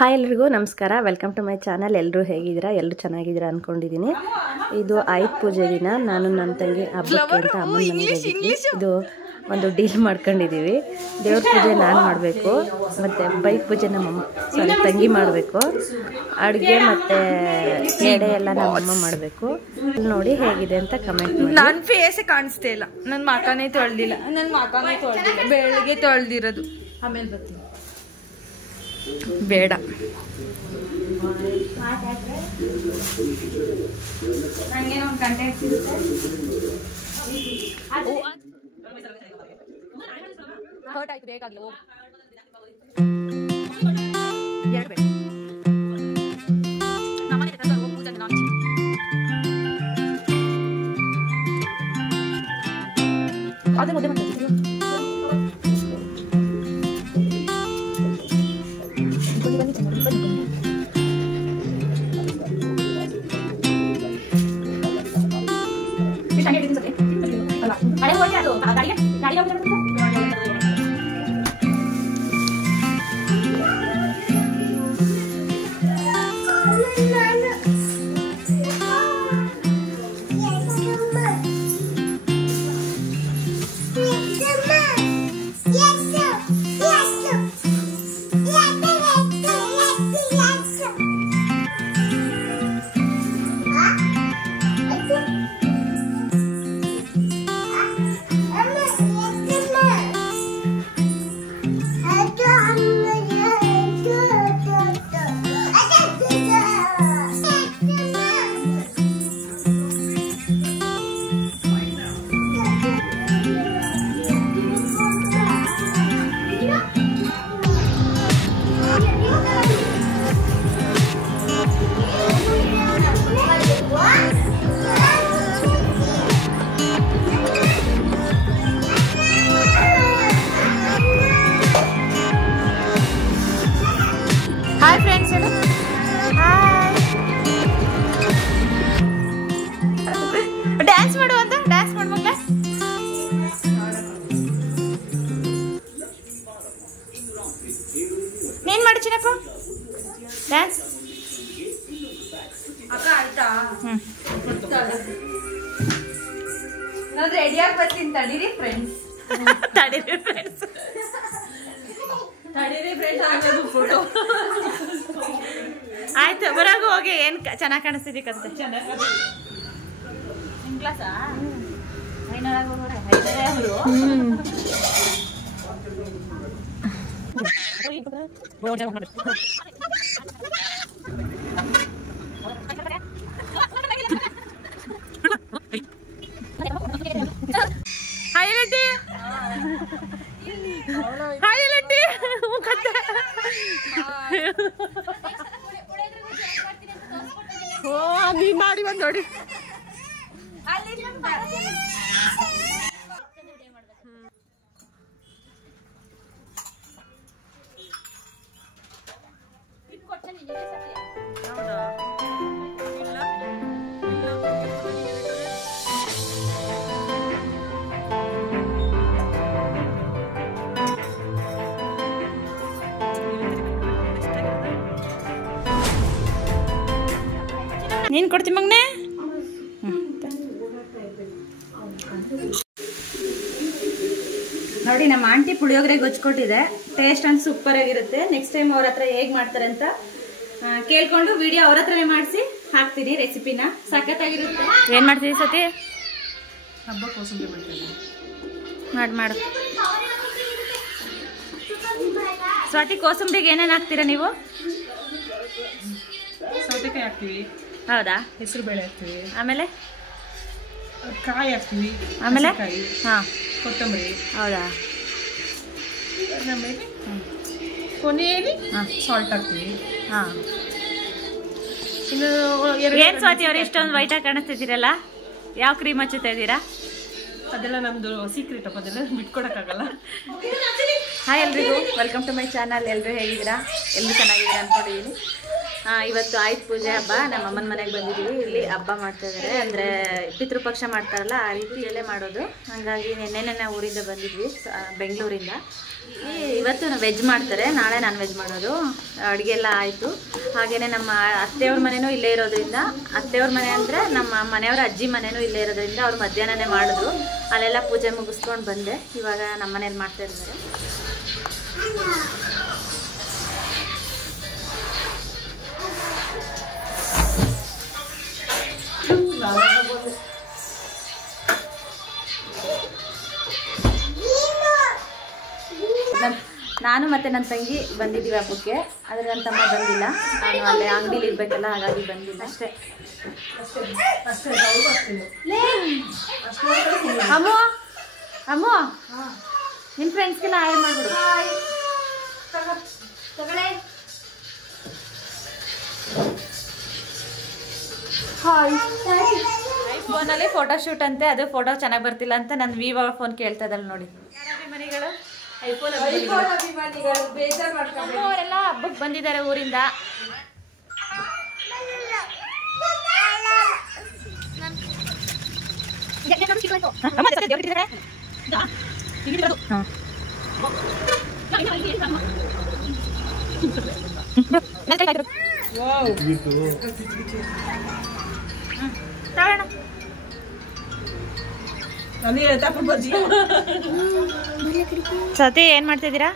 Hi ಎಲ್ಲರಿಗೂ ನಮಸ್ಕಾರ, welcome to my channel. ಎಲ್ಲರೂ ಹೇಗಿದ್ದೀರಾ? ಎಲ್ಲರೂ ಚೆನ್ನಾಗಿದ್ದೀರಾ ಅಂದ್ಕೊಂಡಿದ್ದೀನಿ. ಇದು ಆಯುಧ ಪೂಜೆ ದಿನ ನಾನು ನನ್ನ ತಂಗಿ ಹಬ್ಬಕ್ಕೆ ಅಂತ ಅಮ್ಮನ ಮನೆಗೆ ಹೋಗಿದ್ವಿ. ಇದು ಒಂದು ಡೀಲ್ ಮಾಡ್ಕೊಂಡಿದ್ದೀವಿ. ದೇವ್ರ ಪೂಜೆ ನಾನು ಮಾಡಬೇಕು, ಮತ್ತು ಬೈಕ್ ಪೂಜೆ ನಮ್ಮ ತಂಗಿ ಮಾಡಬೇಕು, ಅಡುಗೆ ಮತ್ತು ಎಡೆ ಎಲ್ಲ ನಮ್ಮಮ್ಮ ಮಾಡಬೇಕು. ನೋಡಿ ಹೇಗಿದೆ ಅಂತ ಕಮೆಂಟ್ ಮಾಡಿ. ನನ್ನ ಫೇಸೇ ಕಾಣಿಸ್ತಾ ಇಲ್ಲ, ನನ್ನ ಮಕನೇ ತೊಳೆದಿಲ್ಲ, ಬೆಳಗ್ಗೆ ತೊಳೆದಿರೋದು. ಆಮೇಲೆ ಬರ್ತೀನಿ, ಬೇಡ ನಂಗೇನೋ ಒಂದು ಕಂಟೆಂಟ್ ಸಿಗುತ್ತೆ. ಹರ್ಟ್ ಆಯ್ತು, ಬೇಕಾಗ್ಲಿ ಅದೇ ಮುದ್ದೆ ಮಾಡ್ತೀವಿ. Hi friends, hi. ಡ್ಯಾನ್ಸ್ ಮಾಡು ಅಂತ, ಡ್ಯಾನ್ಸ್ ಮಾಡು ಮಕ್ಕಳ. ನೀನ್ ಮಾಡು ಚಿನ್ನಪ್ಪ ಡ್ಯಾನ್ಸ್. ಅಕ್ಕ ಆಯ್ತಾ? ನಾನು ರೆಡಿಯಾಗಿ ಬರ್ತೀನಿ. ತಡೀರಿ ಫ್ರೆಂಡ್ಸ್, ತಡೀರಿ ಫ್ರೆಂಡ್ಸ್, ತಡೀರಿ ಫ್ರೆಂಡ್ಸ್. ಆಗೋದು ಫೋಟೋ ಆಯ್ತು, ಬರಾಗ ಹೋಗಿ. ಏನ್ ಚೆನ್ನಾಗಿ ಕಾಣಿಸ್ತಿದ್ದೀಕಂತ. ನಿಮ್ ಕ್ಲಾಸಾ? ಹೈಲೈಟಿ ಹೈಲೈಟಿ ಓ ನೀ ಮಾಡಿ ಬಂದ್ ನೋಡಿ. ನೀನ್ ಕೊಡ್ತೀನಿ ಮಗನೇ. ನೋಡಿ, ನಮ್ಮ ಆಂಟಿ ಪುಳಿಯೋಗರೆ ಗೊಜ್ಕೊಟ್ಟಿದೆ. ಟೇಸ್ಟ್ ಅಂತ ಸೂಪರ್ ಆಗಿರುತ್ತೆ. ನೆಕ್ಸ್ಟ್ ಟೈಮ್ ಅವ್ರ ಹತ್ರ ಹೇಗ್ ಮಾಡ್ತಾರೆ ಅಂತ ಕೇಳ್ಕೊಂಡು ವಿಡಿಯೋ ಅವ್ರ ಹತ್ರನೇ ಮಾಡಿಸಿ ಹಾಕ್ತೀನಿ ರೆಸಿಪಿನ. ಸಖತ್ತಾಗಿರುತ್ತೆ. ಏನ್ ಮಾಡ್ತೀವಿ ಸತಿ? ಹಬ್ಬ ಕೋಸಂಬರಿ ಮಾಡ್ತೀನಿ. ಮಾಡು ಸ್ವಾತಿ. ಕೋಸಂಬರಿಗೆ ಏನೇನು ಹಾಕ್ತೀರಾ ನೀವು? ಸೌತೆಕಾಯಿ ಹಾಕ್ತೀವಿ. ಹೌದಾ? ಹೆಸರು ಬೇಳೆ ಹಾಕ್ತೀವಿ. ಆಮೇಲೆ ಕಾಯಿ ಹಾಕ್ತೀವಿ. ಆಮೇಲೆ ಹಾ, ಕೊತ್ತಂಬರಿ. ಹೌದಾ? ಆಮೇಲೆ ಕೊನೆಯಲ್ಲಿ ಸಾಲ್ಟ್ ಹಾಕ್ತೀವಿ. ಹಾ. ಏನ್ ಸ್ವಾತಿ ಅವ್ರು ಇಷ್ಟೊಂದು ವೈಟಾಗಿ ಕಾಣಿಸ್ತಿದ್ದೀರಲ್ಲ? ಯಾವ ಕ್ರೀಮ್ ಹಚ್ಚುತ್ತಾ ಇದ್ದೀರಾ? ಅದೆಲ್ಲ ನಮ್ದು ಸೀಕ್ರೆಟ್ ಅಪ್ಪ, ಅದೆಲ್ಲ ಬಿಟ್ಕೊಡಕ್ಕಾಗಲ್ಲ. ಹಾಯ್ ಎಲ್ರಿಗೂ, ವೆಲ್ಕಮ್ ಟು ಮೈ ಚಾನಲ್. ಎಲ್ಲರೂ ಹೇಗಿದ್ದೀರಾ? ಎಲ್ಲರೂ ಚೆನ್ನಾಗಿದ್ದೀರಾ ಅಂದ್ಕೊಂಡಿದ್ದೀನಿ. ಇವತ್ತು ಆಯ್ತು ಪೂಜೆ ಹಬ್ಬ. ನಮ್ಮ ಅಮ್ಮನ ಮನೆಗೆ ಬಂದಿದ್ದೀವಿ. ಇಲ್ಲಿ ಹಬ್ಬ ಮಾಡ್ತಾ ಇದ್ದಾರೆ, ಅಂದರೆ ಪಿತೃಪಕ್ಷ ಮಾಡ್ತಾರಲ್ಲ ಆ ರೀತಿಯಲ್ಲೇ ಮಾಡೋದು. ಹಾಗಾಗಿ ನೆನ್ನೆ ಊರಿಂದ ಬಂದಿದ್ವಿ, ಬೆಂಗಳೂರಿಂದ. ಇವತ್ತು ವೆಜ್ ಮಾಡ್ತಾರೆ, ನಾಳೆ ನಾನ್ ವೆಜ್ ಮಾಡೋದು. ಅಡುಗೆ ಎಲ್ಲ ಆಯಿತು. ಹಾಗೆಯೇ ನಮ್ಮ ಅತ್ತೆಯವ್ರ ಮನೆಯೂ ಇಲ್ಲೇ ಇರೋದ್ರಿಂದ, ಅತ್ತೆಯವ್ರ ಮನೆ ಅಂದರೆ ನಮ್ಮ ಮನೆಯವರ ಅಜ್ಜಿ ಮನೆಯೂ ಇಲ್ಲೇ ಇರೋದ್ರಿಂದ ಅವ್ರು ಮಧ್ಯಾಹ್ನನೇ ಮಾಡಿದ್ರು. ಅಲ್ಲೆಲ್ಲ ಪೂಜೆ ಮುಗಿಸ್ಕೊಂಡು ಬಂದೆ. ಇವಾಗ ನಮ್ಮ ಮನೇಲಿ ಮಾಡ್ತಾ ಇದ್ದಾರೆ. ನಾನು ಮತ್ತು ನನ್ನ ತಂಗಿ ಬಂದಿದ್ದೀವಿ ಹಬ್ಬಕ್ಕೆ, ಆದರೆ ನನ್ನ ತಮ್ಮ ಬಂದಿಲ್ಲ. ನಾನು ಅಲ್ಲೇ ಅಂಗಡಿಲಿ ಇರಬೇಕಲ್ಲ, ಹಾಗಾಗಿ ಬಂದಿಲ್ಲ ಅಷ್ಟೇ. ಅಮ್ಮು ಅಮ್ಮು ನಿನ್ನ ಫ್ರೆಂಡ್ಸ್ಗೆಲ್ಲ ಹಾಯ್ ಮಾಡ್ಬಿಡು. ಫೋನಲ್ಲಿ ಫೋಟೋ ಶೂಟ್ ಅಂತೆ, ಅದು ಫೋಟೋ ಚೆನ್ನಾಗಿ ಬರ್ತಿಲ್ಲ ಅಂತ ನನ್ನ ವಿವೋ ಫೋನ್ ಕೇಳ್ತಾ ಇದ್ದಲ್ಲ ನೋಡಿ. ಮನೆಗಳು ಅವರೆಲ್ಲ ಹಬ್ಬಕ್ಕೆ ಬಂದಿದ್ದಾರೆ ಊರಿಂದ. ಸತಿ ಏನ್ ಮಾಡ್ತಿದ್ದೀರಾ?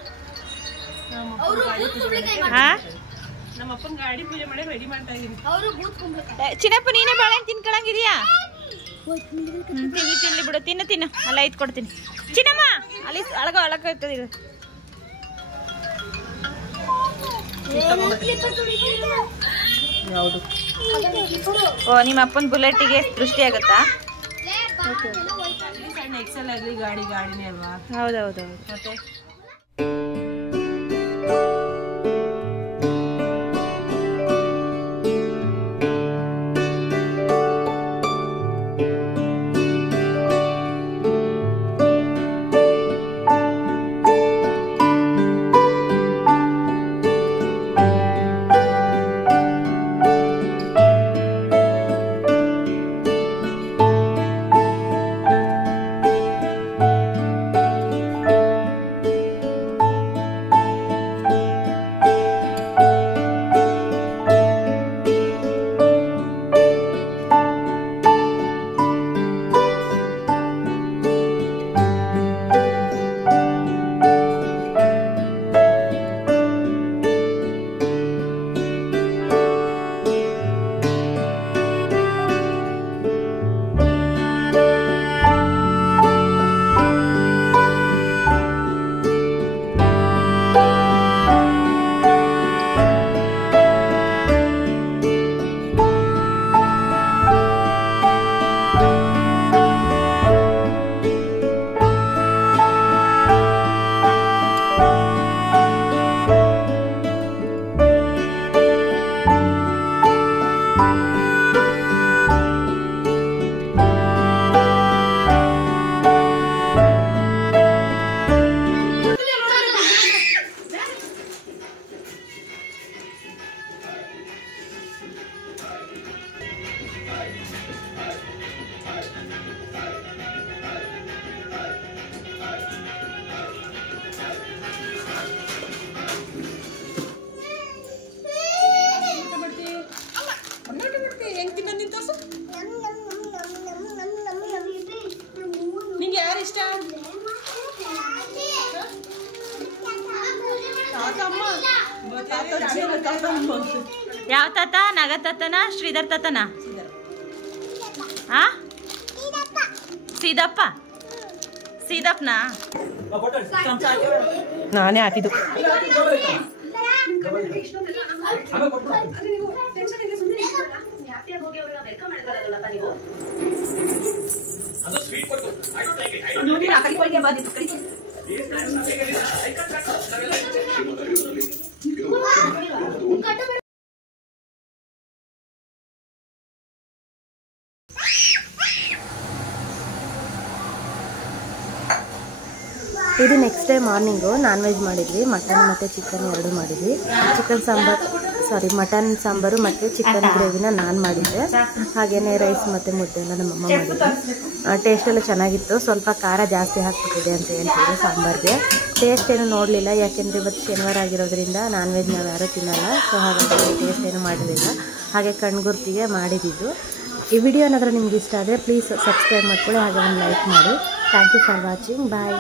ನಮ್ಮ ಅಪ್ಪನ ಗಾಡಿ ಪೂಜೆ ಮಾಡಿ ರೆಡಿ ಮಾಡ್ತಾ ಇದೀನಿ. ಚಿನ್ನಪ್ಪ ನೀನೇ ಬಾಳೆಹಣ್ಣು ತಿನ್ಕೊಳಂಗಿದೀಯಾ? ತಿನ್ಲಿ ಬಿಡು, ತಿನ್ನು ಅಲ್ಲ ಐತ್ ಕೊಡ್ತೀನಿ. ಚಿನ್ನಮ್ಮ ಅಲ್ಲಿ ಅಳಕ ಯಾವುದು? ಓ, ನಿಮ್ಮ ಅಪ್ಪನ ಬುಲೆಟಿಗೆ ದೃಷ್ಟಿ ಆಗುತ್ತಾ? ಸಣ್ಣ ಎಕ್ಸೆಲ್ ಆಗಲಿ ಗಾಡಿನೇ ಅಲ್ವಾ? ಹೌದೌದು. ಮತ್ತೆ ನಿಂಗೆ ಯಾರು ಇಷ್ಟ? ಯಾವ ತಾತ? ನಾಗ ತಾತನ, ಶ್ರೀಧರ್ ತಾತನ? ಸೀದಪ್ಪ ಸೀದಪ್ಪನ ನಾನೇ ಹಾಕಿದ್ದು. ಇದು next day morning non veg ಮಾಡಿದ್ವಿ. ಮಟನ್ ಮತ್ತು ಚಿಕನ್ ಎರಡು ಮಾಡಿದ್ವಿ. ಮಟನ್ ಸಾಂಬಾರು ಮತ್ತು ಚಿಕನ್ ಗ್ರೇವಿನ ನಾನು ಮಾಡಿದ್ದೆ. ಹಾಗೆಯೇ ರೈಸ್ ಮತ್ತು ಮುದ್ದೆ ಎಲ್ಲ ನಮ್ಮಮ್ಮ ಮಾಡಿದ್ದೆ. ಟೇಸ್ಟ್ ಎಲ್ಲ ಚೆನ್ನಾಗಿತ್ತು. ಸ್ವಲ್ಪ ಖಾರ ಜಾಸ್ತಿ ಹಾಕ್ಬಿಟ್ಟಿದೆ ಅಂತ ಹೇಳ್ತಿದ್ರು ಸಾಂಬಾರಿಗೆ. ಟೇಸ್ಟ್ ಏನು ನೋಡಲಿಲ್ಲ, ಯಾಕೆಂದರೆ ಇವತ್ತು ಶನಿವಾರ ಆಗಿರೋದ್ರಿಂದ ನಾನ್ ವೆಜ್ ನಾವು ಯಾರೂ ತಿನ್ನಲ್ಲ. ಸೊ ಹಾಗಾಗಿ ಟೇಸ್ಟ್ ಏನು ಮಾಡಿರಲಿಲ್ಲ. ಹಾಗೆ ಕಣ್ಗುರ್ತಿಗೆ ಮಾಡಿದ್ದು. ಈ ವಿಡಿಯೋ ಏನಾದರೂ ನಿಮ್ಗೆ ಇಷ್ಟ ಆದರೆ ಪ್ಲೀಸ್ ಸಬ್ಸ್ಕ್ರೈಬ್ ಮಾಡ್ಕೊಳ್ಳಿ, ಹಾಗೆ ಒಂದು ಲೈಕ್ ಮಾಡಿ. Thank you for watching. Bye.